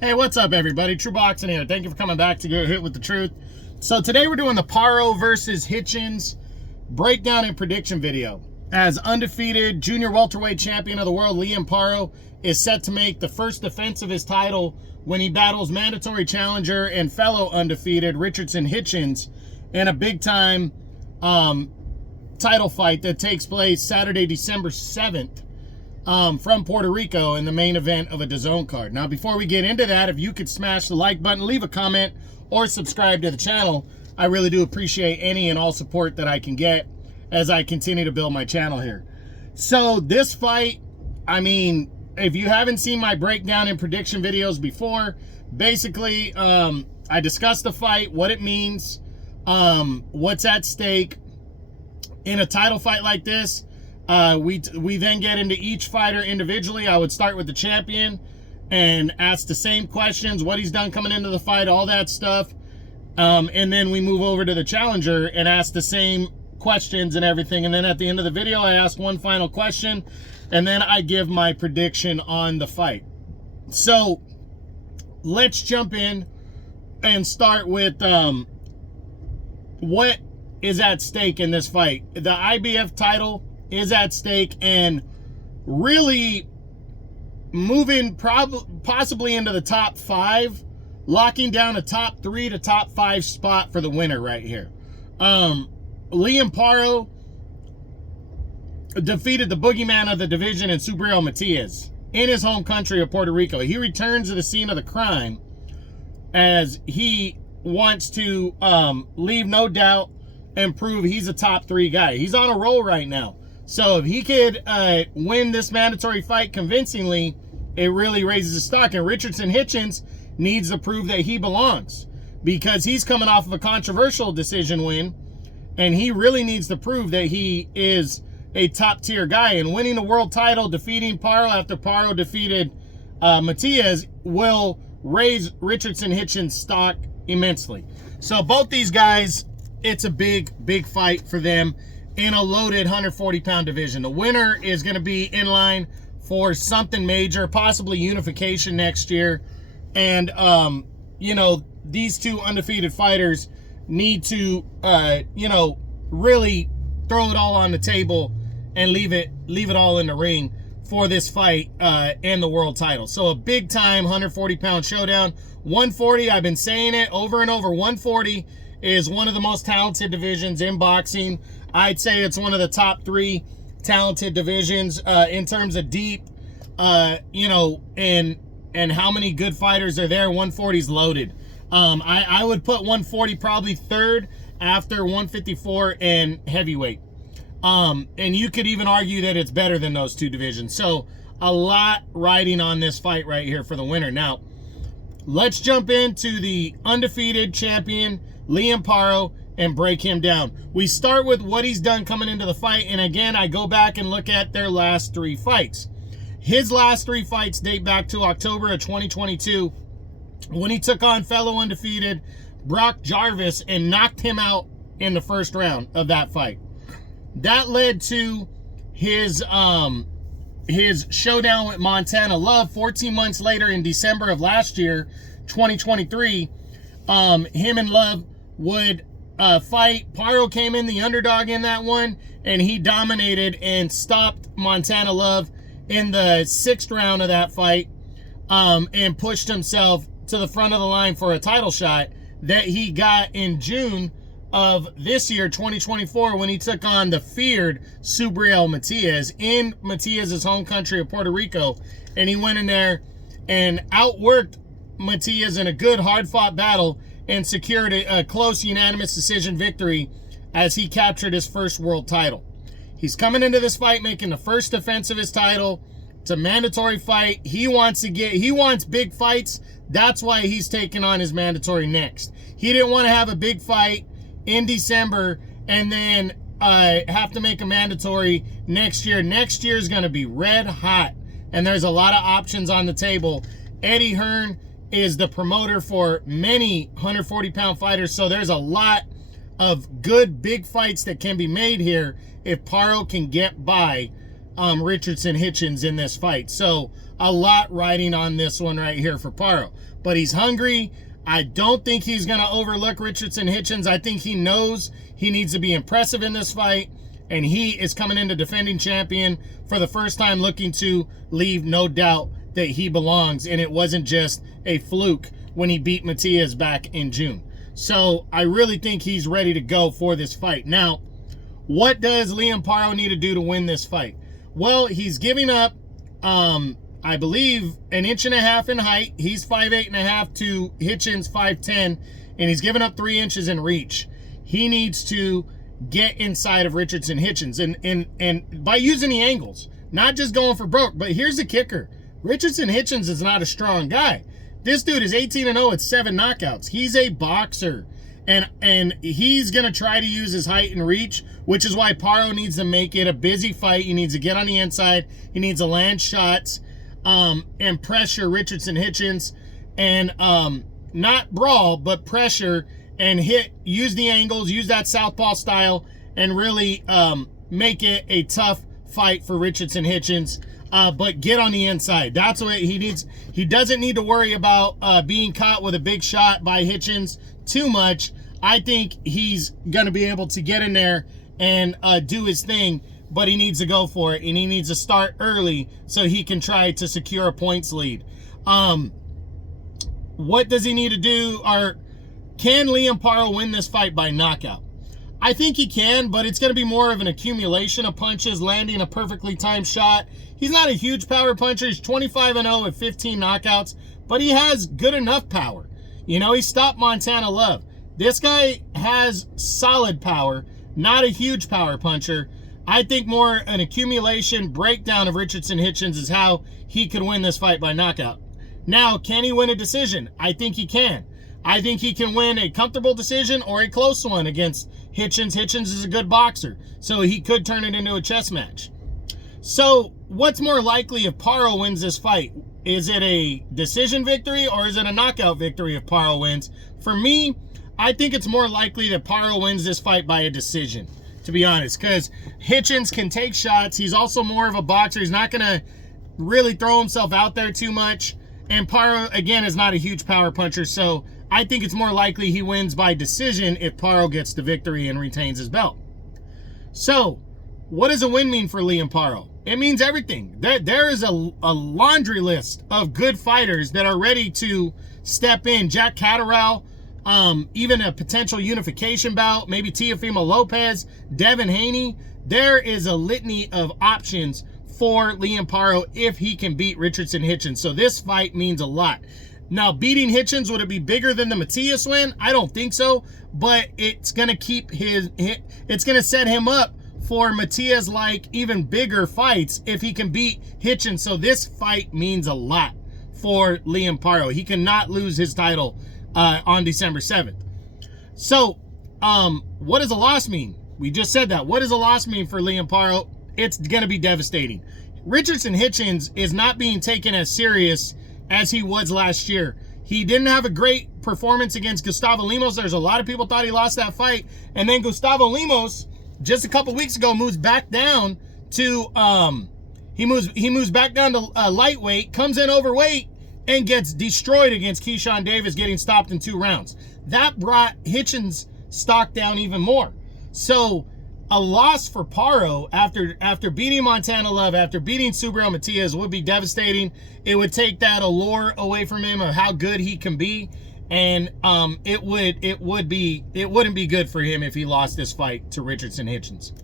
Hey, what's up, everybody? True Boxing here. Thank you for coming back to Get Hit with the Truth. So today we're doing the Paro versus Hitchins breakdown and prediction video. As undefeated junior welterweight champion of the world, Paro is set to make the first defense of his title when he battles mandatory challenger and fellow undefeated Hitchins in a big-time title fight that takes place Saturday, December 7th. From Puerto Rico in the main event of a DAZN card. Now, before we get into that, if you could smash the like button, leave a comment, or subscribe to the channel, I really do appreciate any and all support that I can get as I continue to build my channel here. So this fight, I mean, if you haven't seen my breakdown and prediction videos before, basically, I discussed the fight, what it means, what's at stake in a title fight like this. We then get into each fighter individually. I would start with the champion and ask the same questions, what he's done coming into the fight, all that stuff. And then we move over to the challenger and ask the same questions and everything. And then at the end of the video, I ask one final question, and then I give my prediction on the fight. So let's jump in and start with what is at stake in this fight. The IBF title is at stake, and really moving possibly into the top 5, locking down a top 3 to top 5 spot for the winner right here. Paro defeated the boogeyman of the division in Subriel Matias in his home country of Puerto Rico. He returns to the scene of the crime as he wants to leave no doubt and prove he's a top 3 guy. He's on a roll right now. So if he could win this mandatory fight convincingly, it really raises his stock. And Hitchins needs to prove that he belongs, because he's coming off of a controversial decision win, and he really needs to prove that he is a top-tier guy. And winning the world title, defeating Paro after Paro defeated Matias, will raise Hitchins' stock immensely. So both these guys, it's a big, big fight for them in a loaded 140-pound division. The winner is going to be in line for something major, possibly unification next year. And, you know, these two undefeated fighters need to, you know, really throw it all on the table and leave it all in the ring for this fight and the world title. So a big-time 140-pound showdown. 140, I've been saying it over and over, 140 is one of the most talented divisions in boxing. I'd say it's one of the top 3 talented divisions in terms of deep, you know, and how many good fighters are there. 140 is loaded. I would put 140 probably 3rd after 154 and heavyweight. And you could even argue that it's better than those 2 divisions. So a lot riding on this fight right here for the winner. Now, let's jump into the undefeated champion, Paro, and break him down. We start with what he's done coming into the fight, and again, I go back and look at their last 3 fights. His last 3 fights date back to October of 2022, when he took on fellow undefeated Brock Jarvis and knocked him out in the first round of that fight. That led to his showdown with Montana Love 14 months later in December of last year, 2023. Him and Love would fight. Paro came in the underdog in that one, and he dominated and stopped Montana Love in the 6th round of that fight, and pushed himself to the front of the line for a title shot that he got in June of this year, 2024, when he took on the feared Subriel Matias in Matias' home country of Puerto Rico. And he went in there and outworked Matias in a good, hard-fought battle and secured a close, unanimous decision victory as he captured his first world title. He's coming into this fight making the first defense of his title. It's a mandatory fight. He wants big fights. That's why he's taking on his mandatory next. He didn't want to have a big fight in December and then have to make a mandatory next year. Next year is going to be red hot, and there's a lot of options on the table. Eddie Hearn is the promoter for many 140-pound fighters, so there's a lot of good big fights that can be made here if Paro can get by Richardson Hitchins in this fight. So a lot riding on this one right here for Paro. But he's hungry. I don't think he's going to overlook Richardson Hitchins. I think he knows he needs to be impressive in this fight. And he is coming into defending champion for the first time, looking to leave no doubt that he belongs. And it wasn't just a fluke when he beat Matias back in June. So I really think he's ready to go for this fight. Now, what does Liam Paro need to do to win this fight? Well, he's giving up, I believe, 1.5 inches in height. He's 5'8.5" to Hitchins 5'10", and he's given up 3 inches in reach. He needs to get inside of Richardson Hitchins and by using the angles, not just going for broke. But here's the kicker: Richardson Hitchins is not a strong guy. This dude is 18-0 with 7 knockouts. He's a boxer, and he's gonna try to use his height and reach, which is why Paro needs to make it a busy fight. He needs to get on the inside. He needs to land shots and pressure Richardson Hitchins, and not brawl, but pressure and use the angles, use that southpaw style, and really make it a tough fight for Richardson Hitchins. But get on the inside. That's what he needs. He doesn't need to worry about being caught with a big shot by Hitchins too much. I think he's going to be able to get in there and do his thing, but he needs to go for it, and he needs to start early so he can try to secure a points lead. What does he need to do? Or can Liam Paro win this fight by knockout? I think he can, but it's going to be more of an accumulation of punches, landing a perfectly timed shot. He's not a huge power puncher. He's 25-0 with 15 knockouts, but he has good enough power. You know, he stopped Montana Love. This guy has solid power, not a huge power puncher. I think more an accumulation breakdown of Richardson Hitchins is how he could win this fight by knockout. Now, can he win a decision? I think he can. I think he can win a comfortable decision or a close one against Hitchins. Hitchins is a good boxer, so he could turn it into a chess match. So what's more likely if Paro wins this fight? Is it a decision victory or is it a knockout victory if Paro wins? For me, I think it's more likely that Paro wins this fight by a decision, to be honest, because Hitchins can take shots. He's also more of a boxer. He's not going to really throw himself out there too much. And Paro, again, is not a huge power puncher, so I think it's more likely he wins by decision if Paro gets the victory and retains his belt. So, what does a win mean for Liam Paro? It means everything. There is a laundry list of good fighters that are ready to step in. Jack Catterall, even a potential unification bout, maybe Teofimo Lopez, Devin Haney. There is a litany of options for Liam Paro if he can beat Richardson Hitchins. So this fight means a lot. Now, beating Hitchins, would it be bigger than the Matias win? I don't think so, but it's going to it's going to set him up for Matias-like even bigger fights if he can beat Hitchins. So this fight means a lot for Liam Paro. He cannot lose his title on December 7th. So, what does a loss mean? We just said that. What does a loss mean for Liam Paro? It's going to be devastating. Richardson Hitchins is not being taken as serious as he was last year. He didn't have a great performance against Gustavo Lemos. There's a lot of people thought he lost that fight. And then Gustavo Lemos, just a couple weeks ago, moves back down to, he moves back down to lightweight, comes in overweight, and gets destroyed against Keyshawn Davis, getting stopped in 2 rounds. That brought Hitchins' stock down even more. So, a loss for Paro after beating Montana Love, after beating Subriel Matias, would be devastating. It would take that allure away from him of how good he can be, and it wouldn't be good for him if he lost this fight to Richardson Hitchins.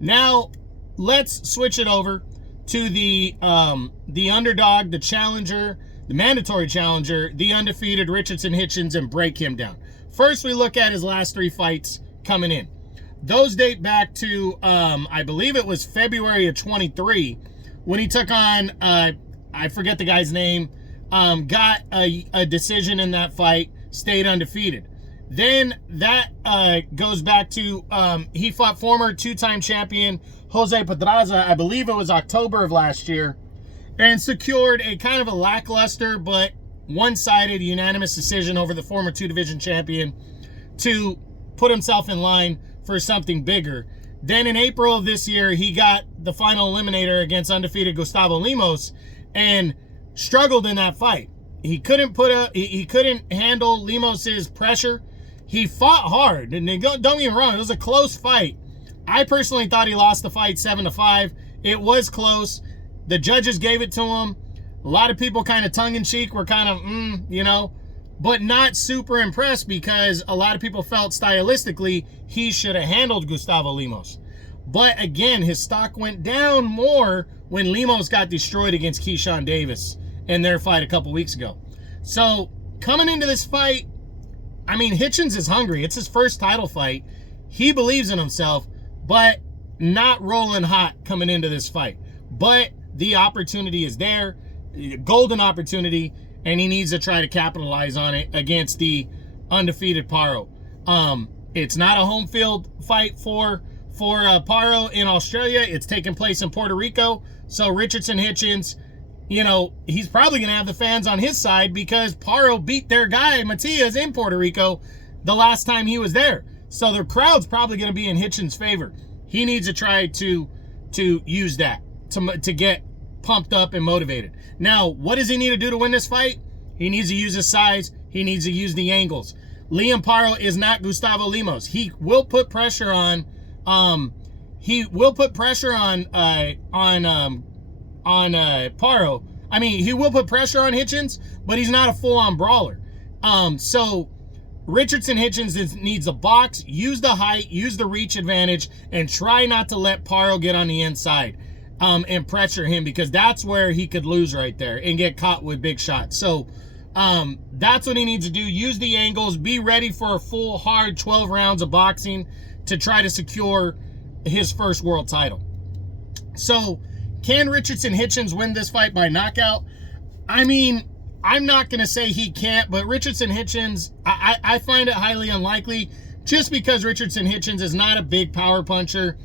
Now, let's switch it over to the underdog, the challenger, the mandatory challenger, the undefeated Richardson Hitchins, and break him down. First, we look at his last 3 fights coming in. Those date back to, I believe it was February of 23, when he took on, I forget the guy's name, got a decision in that fight, stayed undefeated. Then that goes back to, he fought former 2-time champion Jose Pedraza, I believe it was October of last year, and secured a kind of a lackluster but one-sided unanimous decision over the former 2-division champion to put himself in line for something bigger. Then in April of this year, he got the final eliminator against undefeated Gustavo Lemos and struggled in that fight. He couldn't he couldn't handle Lemos's pressure. He fought hard, and don't get me wrong, it was a close fight. I personally thought he lost the fight 7-5. It was close. The judges gave it to him. A lot of people kind of tongue-in-cheek were kind of, but not super impressed because a lot of people felt stylistically he should have handled Gustavo Lemos. But again, his stock went down more when Lemos got destroyed against Keyshawn Davis in their fight a couple weeks ago. So coming into this fight, I mean, Hitchins is hungry. It's his first title fight. He believes in himself, but not rolling hot coming into this fight. But the opportunity is there, golden opportunity, and he needs to try to capitalize on it against the undefeated Paro. It's not a home field fight for Paro in Australia. It's taking place in Puerto Rico. So Richardson Hitchins, he's probably going to have the fans on his side because Paro beat their guy, Matias, in Puerto Rico the last time he was there. So the crowd's probably going to be in Hitchins' favor. He needs to try to use that to get pumped up and motivated. Now, what does he need to do to win this fight? He needs to use his size. He needs to use the angles. Liam Paro is not Gustavo Lemos. He will put pressure on Paro. I mean, he will put pressure on Hitchins, but he's not a full-on brawler. So Richardson Hitchins needs a box, use the height, use the reach advantage, and try not to let Paro get on the inside and pressure him, because that's where he could lose right there and get caught with big shots. So that's what he needs to do. Use the angles. Be ready for a full, hard 12 rounds of boxing to try to secure his first world title. So can Richardson Hitchins win this fight by knockout? I mean, I'm not going to say he can't, but Richardson Hitchins, I find it highly unlikely just because Richardson Hitchins is not a big power puncher.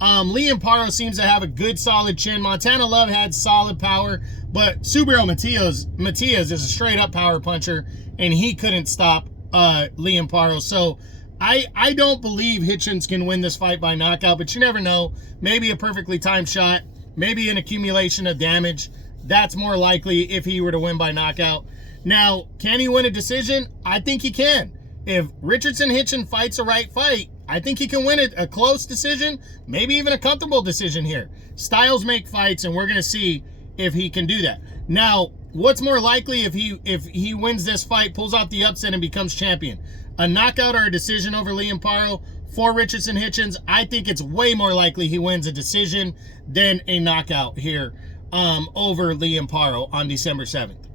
Liam Paro seems to have a good, solid chin. Montana Love had solid power, but Subriel Matias is a straight-up power puncher, and he couldn't stop Liam Paro. So I don't believe Hitchins can win this fight by knockout, but you never know. Maybe a perfectly timed shot, maybe an accumulation of damage. That's more likely if he were to win by knockout. Now, can he win a decision? I think he can. If Richardson Hitchins fights a right fight, I think he can win it, a close decision, maybe even a comfortable decision here. Styles make fights, and we're going to see if he can do that. Now, what's more likely if he wins this fight, pulls off the upset, and becomes champion? A knockout or a decision over Liam Paro for Richardson Hitchins? I think it's way more likely he wins a decision than a knockout here over Liam Paro on December 7th.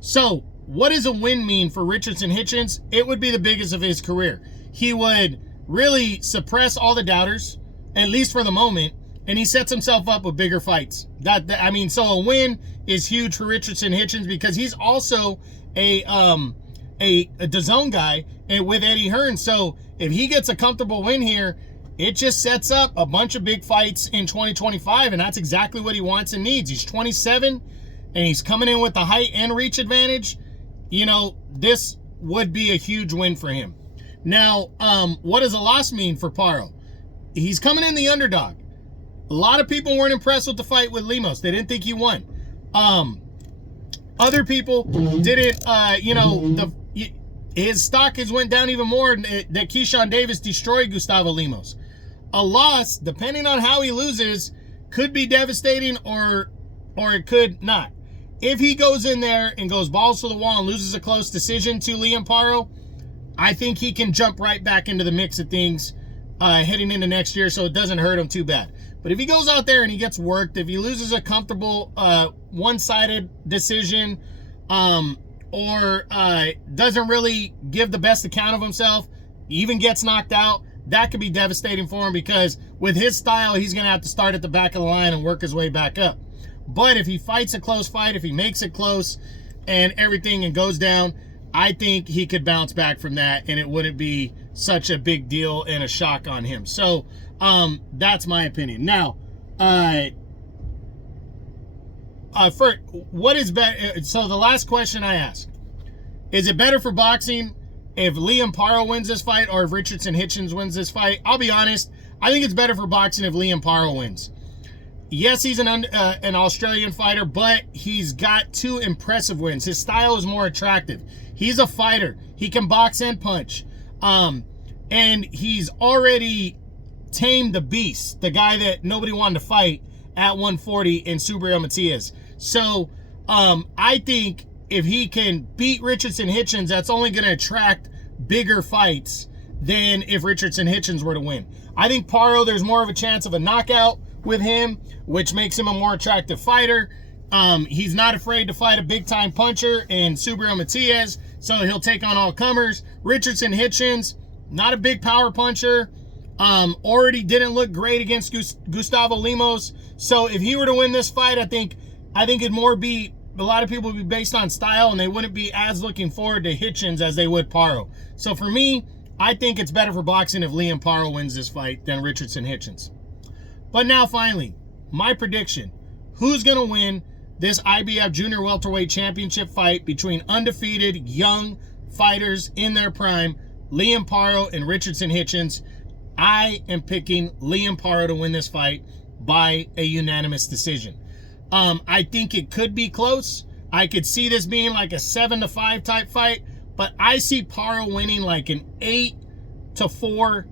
So, what does a win mean for Richardson Hitchins? It would be the biggest of his career. He would really suppress all the doubters, at least for the moment, and he sets himself up with bigger fights. So a win is huge for Richardson Hitchins because he's also a DAZN guy and with Eddie Hearn. So if he gets a comfortable win here, it just sets up a bunch of big fights in 2025, and that's exactly what he wants and needs. He's 27, and he's coming in with the height and reach advantage. This would be a huge win for him. Now, what does a loss mean for Paro? He's coming in the underdog. A lot of people weren't impressed with the fight with Lemos. They didn't think he won. Other people didn't, his stock has went down even more that Keyshawn Davis destroyed Gustavo Lemos. A loss, depending on how he loses, could be devastating or it could not. If he goes in there and goes balls to the wall and loses a close decision to Liam Paro, I think he can jump right back into the mix of things heading into next year, so it doesn't hurt him too bad. But if he goes out there and he gets worked, if he loses a comfortable one-sided decision or doesn't really give the best account of himself, even gets knocked out, that could be devastating for him because with his style, he's going to have to start at the back of the line and work his way back up. But if he fights a close fight, if he makes it close and everything and goes down, I think he could bounce back from that and it wouldn't be such a big deal and a shock on him. So that's my opinion. Now, for what is better? So the last question I asked, is it better for boxing if Liam Paro wins this fight or if Richardson Hitchins wins this fight? I'll be honest, I think it's better for boxing if Liam Paro wins. Yes, he's an Australian fighter, but he's got 2 impressive wins. His style is more attractive. He's a fighter. He can box and punch. And he's already tamed the beast, the guy that nobody wanted to fight at 140 in Subriel Matias. So I think if he can beat Richardson Hitchins, that's only going to attract bigger fights than if Richardson Hitchins were to win. I think Paro, there's more of a chance of a knockout with him, which makes him a more attractive fighter. He's not afraid to fight a big-time puncher in Subriel Matias, so he'll take on all comers. Richardson Hitchins, not a big power puncher. Already didn't look great against Gustavo Lemos. So if he were to win this fight, I think it'd more be, a lot of people would be based on style, and they wouldn't be as looking forward to Hitchins as they would Paro. So for me, I think it's better for boxing if Liam Paro wins this fight than Richardson Hitchins. But now finally, my prediction. Who's going to win this IBF Junior Welterweight Championship fight between undefeated young fighters in their prime, Liam Paro and Richardson Hitchins? I am picking Liam Paro to win this fight by a unanimous decision. I think it could be close. I could see this being like a 7-5 type fight, but I see Paro winning like an 8-4,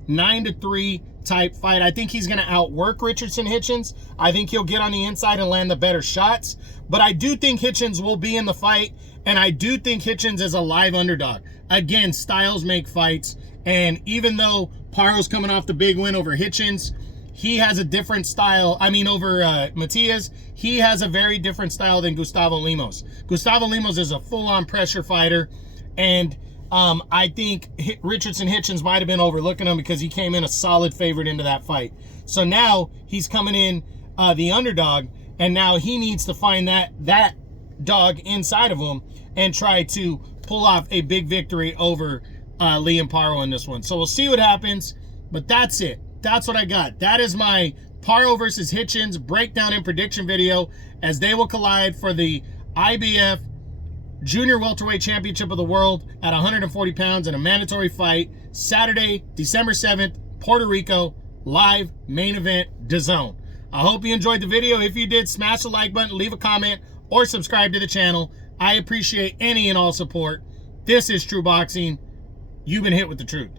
9-3 type fight. I think he's going to outwork Richardson Hitchins. I think he'll get on the inside and land the better shots, but I do think Hitchins will be in the fight, and I do think Hitchins is a live underdog. Again, styles make fights, and even though Paro's coming off the big win over Hitchins, he has a different style. I mean, over Matias, he has a very different style than Gustavo Lemos. Gustavo Lemos is a full-on pressure fighter, and I think Richardson Hitchins might have been overlooking him because he came in a solid favorite into that fight. So now he's coming in the underdog, and now he needs to find that dog inside of him and try to pull off a big victory over Liam Paro in this one. So we'll see what happens, but that's it. That's what I got. That is my Paro versus Hitchins breakdown and prediction video as they will collide for the IBF Junior Welterweight Championship of the World at 140 pounds in a mandatory fight Saturday, December 7th, Puerto Rico, live main event, DAZN. I hope you enjoyed the video. If you did, smash the like button, leave a comment, or subscribe to the channel. I appreciate any and all support. This is True Boxing. You've been hit with the truth.